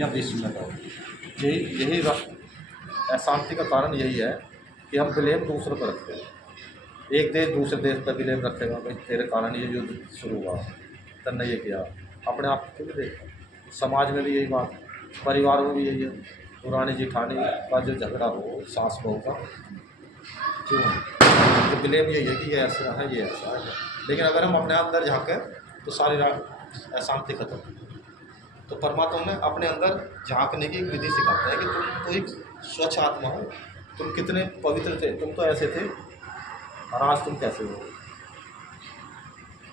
या विश्व में कहो, यही अशांति का कारण यही है कि हम ब्लेम दूसरों पर रखते हैं। एक देश दूसरे देश पर ब्लेम रखेगा, भाई तेरे कारण ये युद्ध शुरू हुआ, तन्ने ये किया। अपने आप को भी देखो, समाज में भी यही बात, परिवार में भी यही है। पुरानी जेठानी का जो झगड़ा हो, सास बहू का, क्यों तो ब्लेम यही है कि ये ऐसा है, ये ऐसा है। लेकिन अगर हम अपने अंदर झाँकें तो सारी रात अशांति खत्म। तो परमात्मा ने अपने अंदर झांकने की एक विधि सिखाता है कि तुम तो एक स्वच्छ आत्मा हो, तुम कितने पवित्र थे, तुम तो ऐसे थे और आज तुम कैसे हो।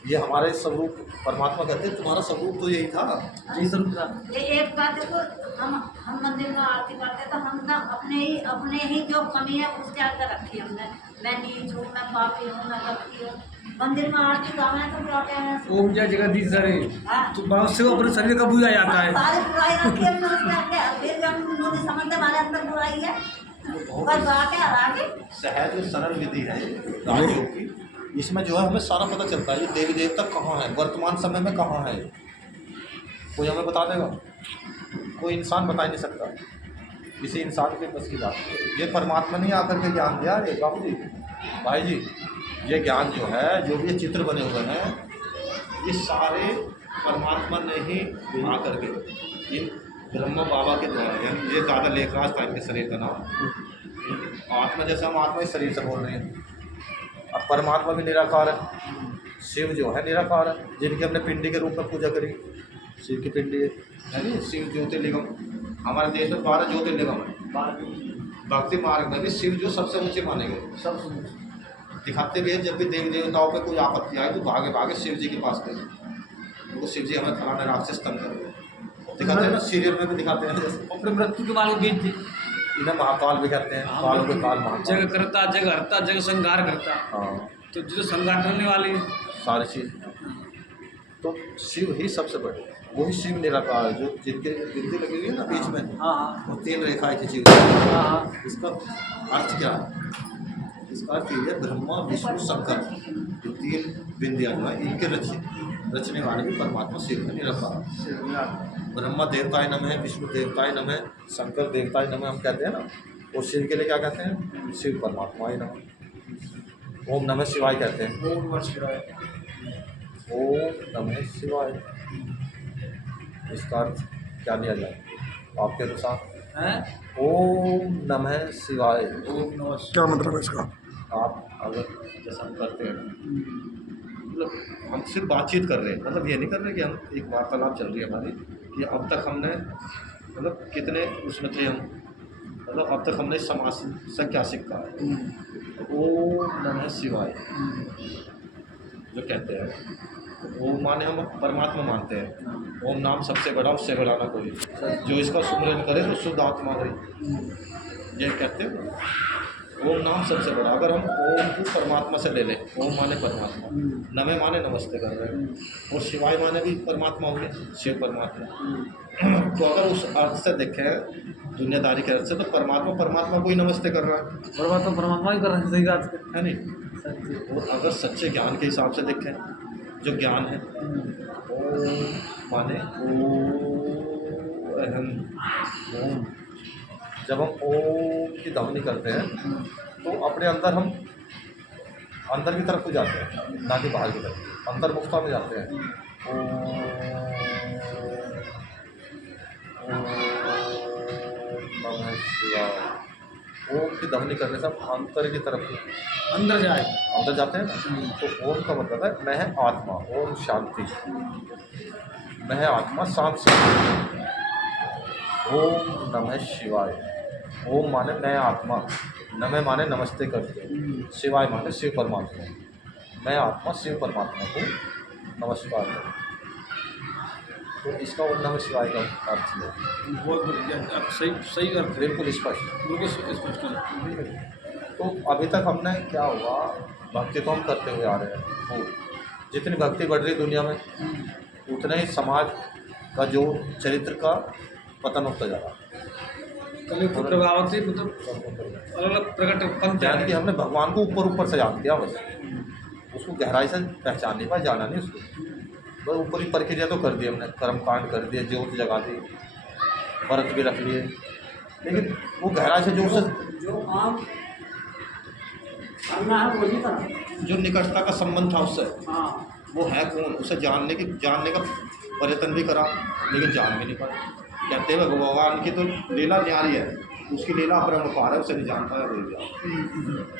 ये हमारे स्वरूप, परमात्मा कहते हैं तुम्हारा स्वरूप तो यही था। ये एक बात देखो, हम मंदिर में आरती करते हैं तो हम ना अपने ही जो कमी है उसके आगे रखी हमने। मैं नीच हूँ, मैं पापी हूँ, मैं भक्ति हूँ। मंदिर में आरती गाना है तो क्या कहते हैं, ओम जय जगदीश हरे, तो बहुत से अपने शरीर का बुझा जाता है। सारी बुराई रखी है हमने उसके आगे, फिर हम मुझे समझते हमारे अंदर बुराई है, बस बातें आगे। सहज सरल विधि है राजयोग की। इसमें जो है हमें सारा पता चलता है, ये देवी देवता कहाँ है, वर्तमान समय में कहाँ है, कोई हमें बता देगा? कोई इंसान बता ही नहीं सकता, किसी इंसान के बस की बात है। ये परमात्मा ने आकर के ज्ञान दिया। ये बाबू जी, भाई जी, ये ज्ञान जो है, जो भी ये चित्र बने हुए हैं, ये सारे परमात्मा ने ही आकर के, इन ब्रह्मा बाबा के द्वारा, ये दादा लेखराज था इनके शरीर का नाम। आत्मा जैसे हम आत्मा इस शरीर से बोल रहे हैं, अब परमात्मा भी निराकार है। शिव जो है निराकार है, जिनकी हमने पिंडी के रूप में पूजा करी, शिव की पिंडी है नहीं। शिव ज्योतिर्लिंगम, हमारे देश में 12 ज्योतिर्लिंगम है। भक्ति मार्ग में भी शिव जो सबसे ऊंचे माने गए, सब दिखाते भी है। जब भी देवी देवताओं पे कोई आपत्ति आए तो भागे भागे शिव जी के पास गए, उनको शिव जी हमें फलाने राक्षस तंग कर गए, दिखाते हैं ना, सीरियल में भी दिखाते हैं। अपने मृत्यु के मालूम बीत थी, इन्हें महाकाल भी कहते हैं, कालों के काल महाकाल। जग करता, जग हरता, जग संहार करता। हाँ, तो जो संहार करने वाली सारी चीज, तो शिव ही सबसे बड़े, वही शिव निराकार है, जो जिनके गिनती लगी हुई है ना बीच में, हाँ वो 3 रेखाएं खींची हुई है। हाँ, इसका अर्थ क्या है? इसका अर्थ ये है, ब्रह्मा विष्णु शंकर, जो 3 बिंदियाँ जो है, इनके रचने वाले भी परमात्मा शिव है निराकार। ब्रह्मा देवताय नमः, विष्णु देवताय नमः, शंकर देवताय नमः हम कहते हैं ना, और शिव के लिए क्या कहते हैं? शिव परमात्मा ही नमः। ओम नमः शिवाय कहते हैं। ओम नमः शिवाय। ओम नमः शिवाय, इसका अर्थ क्या लिया जाए आपके अनुसार? ओम नमः शिवाय, ओम नमः क्या मतलब है इसका? आप अगर जैसा हम करते हैं, मतलब हम सिर्फ बातचीत कर रहे हैं, मतलब ये नहीं कर रहे कि हम एक वार्तालाप चल रही है हमारी कि अब तक हमने, मतलब कितने उसमें थे हम, मतलब अब तक हमने समाज से क्या सीखा है। ओम नमः शिवाय जो कहते हैं, ओम माने हम परमात्मा मानते हैं। ओम नाम सबसे बड़ा, उससे बड़ा ना कोई, जो इसका सुमरन करे तो शुद्ध आत्मा हुई, ये कहते हैं। ओम नाम सबसे बड़ा, अगर हम ओम को परमात्मा से ले लें, ओम माने परमात्मा, नमः माने नमस्ते कर रहे हैं, और शिवाय माने भी परमात्मा हो गए, शिव परमात्मा। तो अगर उस अर्थ से देखें, दुनियादारी के अर्थ से, तो परमात्मा को ही नमस्ते कर रहा है, परमात्मा ही कर रहे हैं, सही बात है नहीं। और अगर सच्चे ज्ञान के हिसाब से देखें, जो ज्ञान है, ओम माने ओम, जब हम ओम की ध्वनि करते हैं तो अपने अंदर हम अंदर की तरफ को जाते हैं, ना कि बाहर की तरफ, अंतर्मुखता में जाते हैं। ओम नमः शिवाय, ओम की ध्वनि करने से हम अंतर की तरफ अंदर जाए, अंदर जाते हैं। तो ओम का मतलब है मैं आत्मा, ओम शांति, मैं आत्मा शांत। ओम नमः शिवाय, ओम माने मैं आत्मा, नमः माने नमस्ते करते हैं, शिवाय माने शिव परमात्मा, मैं आत्मा शिव परमात्मा को नमस्कार करूँ। तो इसका ओम नमः शिवाय का अर्थ है। बहुत बढ़िया, सही अर्थ, बिल्कुल स्पष्ट, बिल्कुल स्पष्ट है। तो अभी तक हमने क्या हुआ, भक्ति तो हम करते हुए आ रहे हैं, वो जितनी भक्ति बढ़ रही दुनिया में, उतना ही समाज का जो चरित्र का पतन होता जा रहा है। कभी प्रभाव से मतलब अलग प्रकट पंथ यानी कि हमने भगवान को ऊपर से याद किया, बस उसको गहराई से पहचान नहीं पाया, जाना नहीं उसको, बस ऊपरी प्रक्रिया तो कर दी हमने, कर्म कांड कर दिए, ज्योत जगा दी, व्रत भी रख लिए, लेकिन वो गहराई से जो उससे जो काम करना है वही करो। जो निकटता का संबंध था उससे, हाँ वो है कौन, उसे जानने का प्रयत्न भी करा लेकिन जान भी नहीं पाया। कहते हैं भगवान की तो लीला न्यारी है, उसकी लीला अपरंपार है, उसे नहीं जान पाया कोई भी।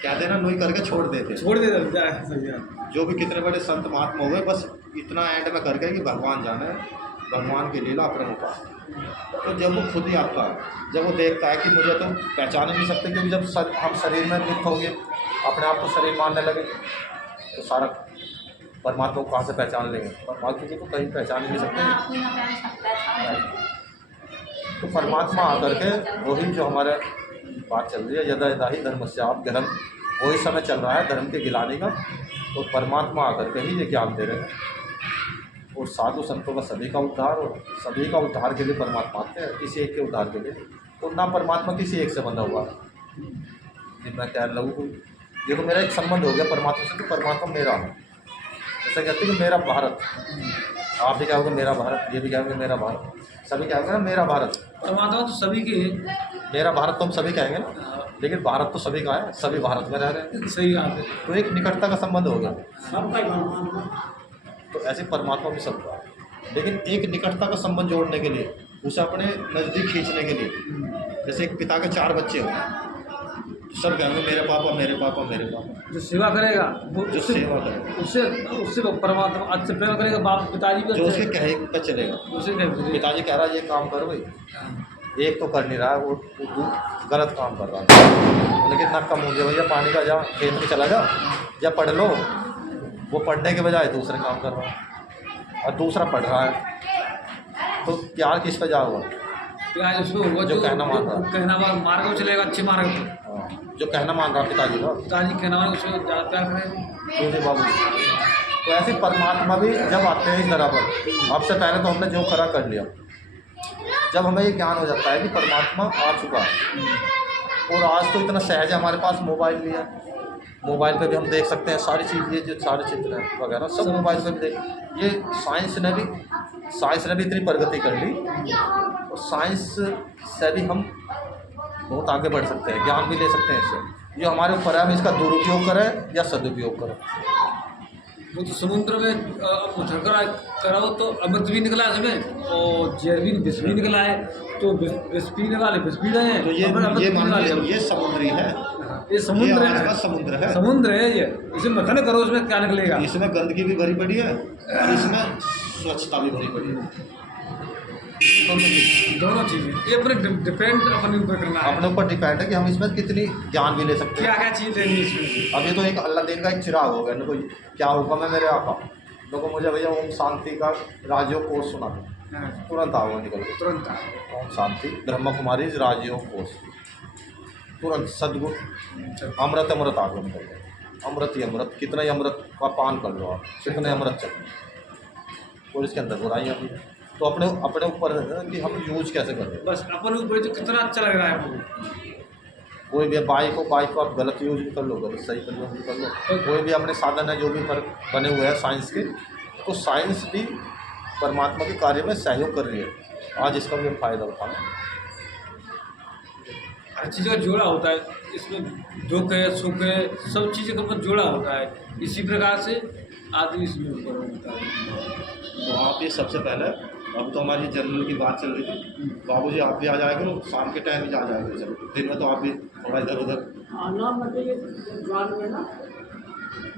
कहते हैं ना नोई करके छोड़ देते, छोड़ दे सही है। जो भी कितने बड़े संत महात्मा हुए बस इतना एंड में करके कि भगवान जाने, भगवान की लीला अपरंपार। तो जब वो खुद ही आता है, जब वो देखता है कि मुझे तो पहचान ही नहीं सकते, क्योंकि जब हम शरीर में लिप्त हो गए, अपने आप को शरीर मानने लगे, तो सारा परमात्मा को कहाँ से पहचान लेंगे? परमात्मा को तो कहीं पहचान ही नहीं सकते। तो परमात्मा आकर के वही जो हमारे बात चल रही है, यदा यदा ही धर्म से आप धर्म, वही समय चल रहा है धर्म के गिलाने का। तो परमात्मा आकर के ही ये ज्ञान दे रहे हैं, और साधु संतों का सभी का उद्धार, और सभी का उद्धार के लिए परमात्मा आते हैं, किसी एक के उद्धार के लिए। तो ना परमात्मा किसी एक से बंधा हुआ है कि मैं कह लूँ कोई, देखो मेरा एक संबंध हो गया परमात्मा से, तो परमात्मा मेरा है। ऐसा कहते हैं कि मेरा भारत, आप भी कहोगे मेरा भारत, ये भी कहोगे मेरा भारत, सभी कहेंगे ना मेरा भारत। परमात्मा तो सभी के मेरा भारत तो हम सभी कहेंगे ना, लेकिन भारत तो सभी का है, सभी भारत में रह रहे हैं। सही बात है। तो एक निकटता का संबंध हो गया। सबका ही भगवान। तो ऐसे परमात्मा भी सबका है, लेकिन एक निकटता का संबंध जोड़ने के लिए, उसे अपने नज़दीक खींचने के लिए, जैसे एक पिता के 4 बच्चे हो, सब कहेंगे मेरे पापा मेरे पापा मेरे पापा। जो सेवा करेगा वो जो सेवा करेगा उससे परमात्मा अच्छे प्रेम करेगा, बाप पिताजी भी जो अच्छे उसके कहे पे चलेगा। उसे कहेंगे। पिताजी कह रहा है ये काम करो भाई, एक तो कर नहीं रहा है, वो गलत काम कर रहा है, लेकिन नक्का मुझे भैया पानी का जा, खेत में चला जा, या पढ़ लो। वो पढ़ने के बजाय दूसरे काम कर रहा है, और दूसरा पढ़ रहा है, तो प्यार किस पे जाओगा? प्यार उसको वो जो कहना मान रहा है, कहना मार्ग में चलेगा, अच्छे मार्ग में। जो कहना मान रहा पिताजी का, पिताजी कहना मान उसको ज़्यादा प्यार करेंगे। दूसरे बाबू। तो ऐसे परमात्मा भी जब आते हैं इस तरह पर, आपसे पहले तो हमने जो करा कर लिया, जब हमें ये ज्ञान हो जाता है कि परमात्मा आ चुका है, और आज तो इतना सहज है हमारे पास मोबाइल भी है, मोबाइल पे भी हम देख सकते हैं सारी चीज़, ये जो सारे चित्र हैं वगैरह सब मोबाइल पे भी देख। ये साइंस ने भी इतनी प्रगति कर ली, और साइंस से भी हम बहुत आगे बढ़ सकते हैं, ज्ञान भी ले सकते हैं इससे। जो हमारे ऊपर है, हम इसका दुरुपयोग करें या सदुपयोग करें। वो तो समुद्र में कराओ तो अमृत भी निकला है इसमें, और जहर भी विष भी निकला है, तो विष भी निकाले विष भी रहे हैं। तो ये मान लीजिए ये समुद्री है, ये समुद्र ये है, आपका समुद्र है, समुद्र है ये। इसे मथन करो उसमें क्या निकलेगा। इसमें गंदगी भी भरी पड़ी है, और इसमें स्वच्छता भी भरी पड़ी है। दोनों चीज़ें ये अपने डिपेंड अपने ऊपर करना है, अपने ऊपर डिपेंड है कि हम इसमें कितनी ज्ञान भी ले सकते क्या हैं। क्या चीज़ लेनी है इसमें। अब ये तो एक अल्लाह दिन का एक चिराग हो गया ना, कोई क्या होगा मैं मेरे आपा लोगों, मुझे भैया ओम शांति का राजयोग कोर्स सुना था, हाँ, तुरंत आओगे निकल के, तुरंत ओम शांति ब्रह्म कुमारी राजयोग कोर्स, तुरंत सदगुण अमृत अमृत आगे निकल गए। अमृत ही अमृत, कितना ही अमृत का पान कर लो आप, कितने अमृत चल, और इसके अंदर बुराइयाँ भी हैं। तो अपने ऊपर है कि हम यूज कैसे कर रहे हैं। बस अपन ऊपर जो कितना अच्छा लग रहा है आपको। कोई भी बाइक को आप गलत यूज भी कर लो, गलत सही कर लो, कर लो। कोई भी अपने साधन है जो भी पर बने हुए हैं साइंस के, तो साइंस भी परमात्मा के कार्य में सहयोग कर रही है। आज इसका भी हम फायदा उठाना। हर चीज़ का जोड़ा होता है इसमें, दुख है सुख है सब चीज़ें का मतलब जोड़ा होता है। इसी प्रकार से आदमी इसमें ऊपर होता है। तो आप ये सबसे पहले, अब तो हमारी जनरल की बात चल रही थी, बाबूजी आप भी आ जाएगा, शाम के टाइम भी आ जाएगा, चलो दिन में तो आप भी थोड़ा इधर उधर आना मतलब जान में ना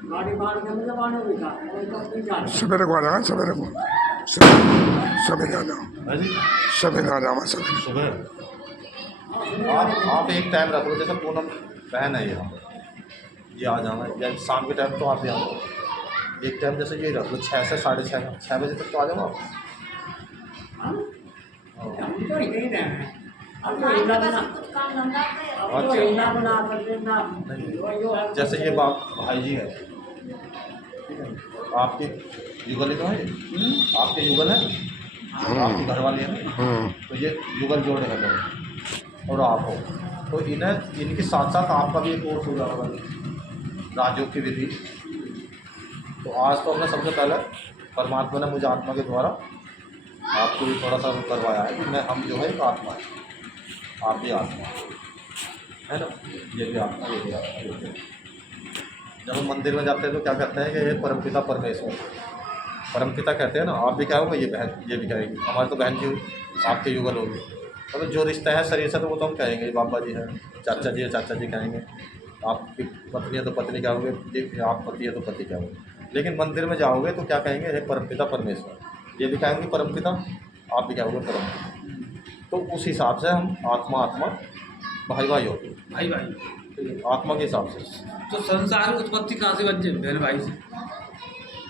गाड़ी बाहर के मतलब आने भी था, तो अपनी जान सवेरे को आ जाना, सवेरे को सवेरे आ जाओ, है जी, सवेरे आ जाओ, सवेरे। सुबह आप एक टाइम रख लो, जैसे पूनम बहन है ये आ जाना, या शाम के टाइम तो आप भी आ जाओ, एक टाइम जैसे ये रख लो 6 से 6:30 बजे तक तो आ जाओ आप। हम तो यही रहे हैं, अब तो हमारे हिला पास बना, कुछ काम धंधा पे अब तो हिला बना कर देना। जैसे ये बाप भाई जी है, ठीक है, आपके युगल ही तो है, आपके युगल है, आपकी घरवाली है, तो ये युगल जोड़ है लोग, और आप हो, तो इनके साथ साथ आपका भी एक कोर्स हो जाएगा राजयोग की विधि। तो आज तो हमने सबसे पहले परमात्मा ने मुझे आत्मा के द्वारा आपको भी थोड़ा सा वो करवाया है कि मैं हम जो है एक आत्मा है, आप भी आत्मा है ना, ये भी आत्मा, ये भी आत्मा, ये भी आत्मा। जब हम मंदिर में जाते हैं तो क्या कहते हैं कि ये परमपिता परमेश्वर, परमपिता कहते हैं ना। आप भी कहोगे ये बहन, ये भी कहेगी, हमारे तो बहन जी आपके युगल होगी। मतलब जो रिश्ता है शरीर से तो वो तो हम कहेंगे बाबा जी हैं, चाचा जी है चाचा जी कहेंगे, आपकी पत्नी है तो पत्नी कहोगे, ये आप पति है तो पति कहोगे। लेकिन मंदिर में जाओगे तो क्या कहेंगे, हे परमपिता परमेश्वर, ये भी कहेंगे परमपिता, आप भी कहोगे परमपिता। तो उस हिसाब से हम आत्मा आत्मा भाई भाई होते, भाई भाई। आत्मा के हिसाब से। तो संसार की उत्पत्ति कहाँ से बन जाए? बहन भाई से।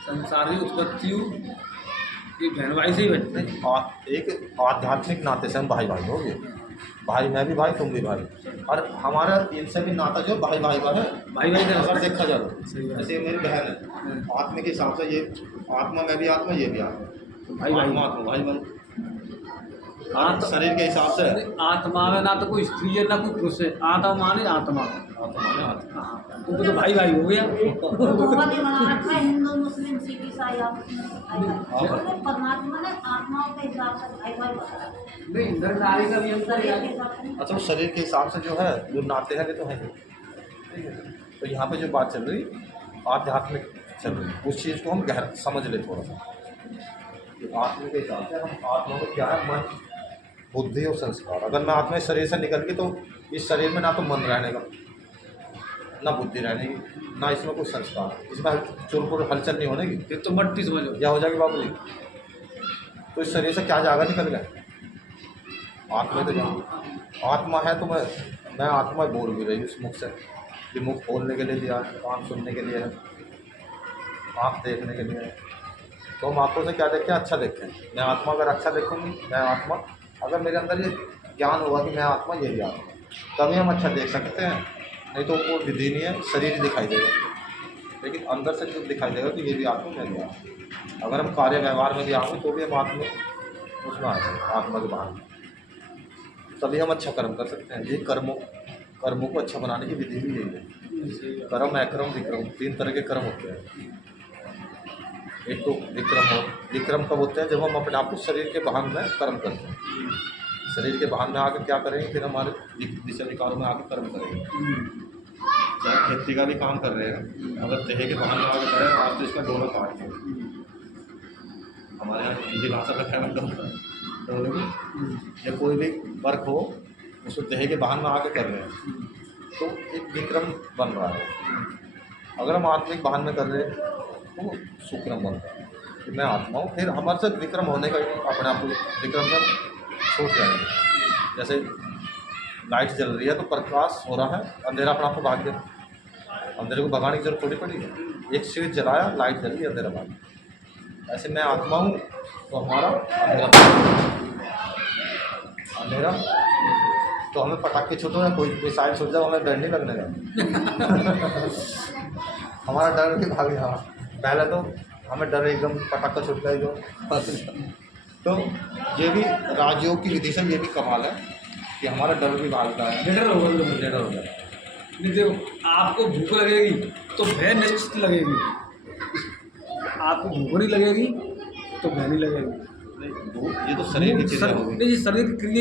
संसार की उत्पत्ति ये बहन भाई से ही बनती है। एक आध्यात्मिक नाते से हम भाई भाई हो गए, भाई मैं भी भाई तुम भी भाई, और हमारा इनसे भी नाता जो भाई भाई का है, भाई भाई का अगर देखा जाए सही बात। जैसे मेरी बहन है, आत्मा के हिसाब से ये आत्मा मैं भी आत्मा, ये भी आत्मा, भाई भाई। आत्मा आत्मा भाई भाई। आत्मा शरीर के हिसाब से आत्मा में ना तो कोई स्त्री है ना कोई पुरुष है, आत्मा माने आत्मा। आत्मा है आत्मा। हाँ, तो भाई भाई हो गया। भगवान ने बना रखा है हिंदू मुस्लिम सिख ईसाई आपस में भाई भाई। परमात्मा ने आत्माओं के हिसाब से भाई भाई बना रखा है। नहीं, इधर नारी का भी अंतर शरीर है। के हिसाब से नहीं। अच्छा, वो शरीर के हिसाब से जो है जो नाते हैं तो हैं, ठीक है। तो यहाँ पे जो बात चल रही आध्यात्मिक चल रही, उस चीज़ को हम गहरा समझ ले थोड़ा सा। कि आत्मा के हिसाब से हम आत्मा में क्या है, मन बुद्धि और संस्कार। अगर मैं आत्मा इस शरीर से निकल गई तो इस शरीर में ना तो मन रहने का, ना बुद्धि रहने की, ना इसमें कोई संस्कार, इसमें चुरपुर हलचल नहीं होने की, ये तो मट्टी समझो। क्या हो जाएगी बाबू जी। तो इस शरीर से क्या जाएगा, निकल गए आत्मा तो जाओ। आत्मा है तो मैं आत्मा बोल भी रही उस मुख से, कि मुख बोलने के लिए दिया है, कान सुनने के लिए है, आँख देखने के लिए है। तो हम आँखों से क्या देखें, अच्छा देखें। मैं आत्मा अगर अच्छा देखूँगी, मैं आत्मा, अगर मेरे अंदर ये ज्ञान होगा कि मैं आत्मा, ये भी आत्मा, तभी हम अच्छा देख सकते हैं। नहीं तो वो विधि नहीं है, शरीर ही दिखाई देगा, लेकिन अंदर से जो दिखाई देगा कि ये भी आत्मा, मैं भी आत्मा। अगर हम कार्य व्यवहार में भी आएंगे तो भी हम आत्मा उसमें आ जाएंगे, आत्मा के बाहर, तभी हम अच्छा कर्म कर सकते हैं। ये कर्मों को अच्छा बनाने की विधि भी यही है। कर्म, अकर्म, विक्रम, 3 तरह के कर्म होते हैं। एक तो विक्रम कब होते हैं, जब हम अपने आप को शरीर के वाहन में कर्म करते हैं। शरीर के वाहन में आकर क्या करेंगे, फिर हमारे विषय विकारों में आकर कर्म करेंगे। चाहे खेती का भी काम कर रहे हैं, अगर देह के वाहन में आकर करें आप तो इसका दोनों काट हैं। हमारे यहाँ हिंदी भाषा का ख्याल होता है या कोई भी वर्क हो उसको देह के वाहन में आकर कर रहे हैं, तो एक विक्रम बन रहा है। अगर हम आत्मिक वाहन में कर रहे हैं तो सुक्रम बनता है कि मैं आत्मा हूँ। फिर हमारे से विक्रम होने का अपने आप को विक्रम में छूट जाएंगे। जैसे लाइट जल रही है तो प्रकाश हो रहा है, अंधेरा अपने आप को भाग गया, अंधेरे को भगाने की जरूरत थोड़ी पड़ी है। एक स्विच जलाया, लाइट जली, अंधेरा भाग गया। ऐसे मैं आत्मा हूँ तो हमारा अंधेरा तो हमें पटाखे छूटो या कोई मिसाइल छूट जाओ, हमें डर नहीं लगने का। हमारा डर भी भाग गया। पहले तो हमें डर एकदम पटाखा छूट गया एकदम। तो ये भी राजयोग की विधि से ये भी कमाल है कि हमारा डर भी भागता है, निडर होगा तो निडर हो जाए। नहीं, देखो आपको भूख लगेगी तो भय निश्चित लगेगी, आपको भूख नहीं लगेगी तो भय नहीं लगेगी। ये तो शरीर की चीज़ें होगी। नहीं, शरीर की क्रिया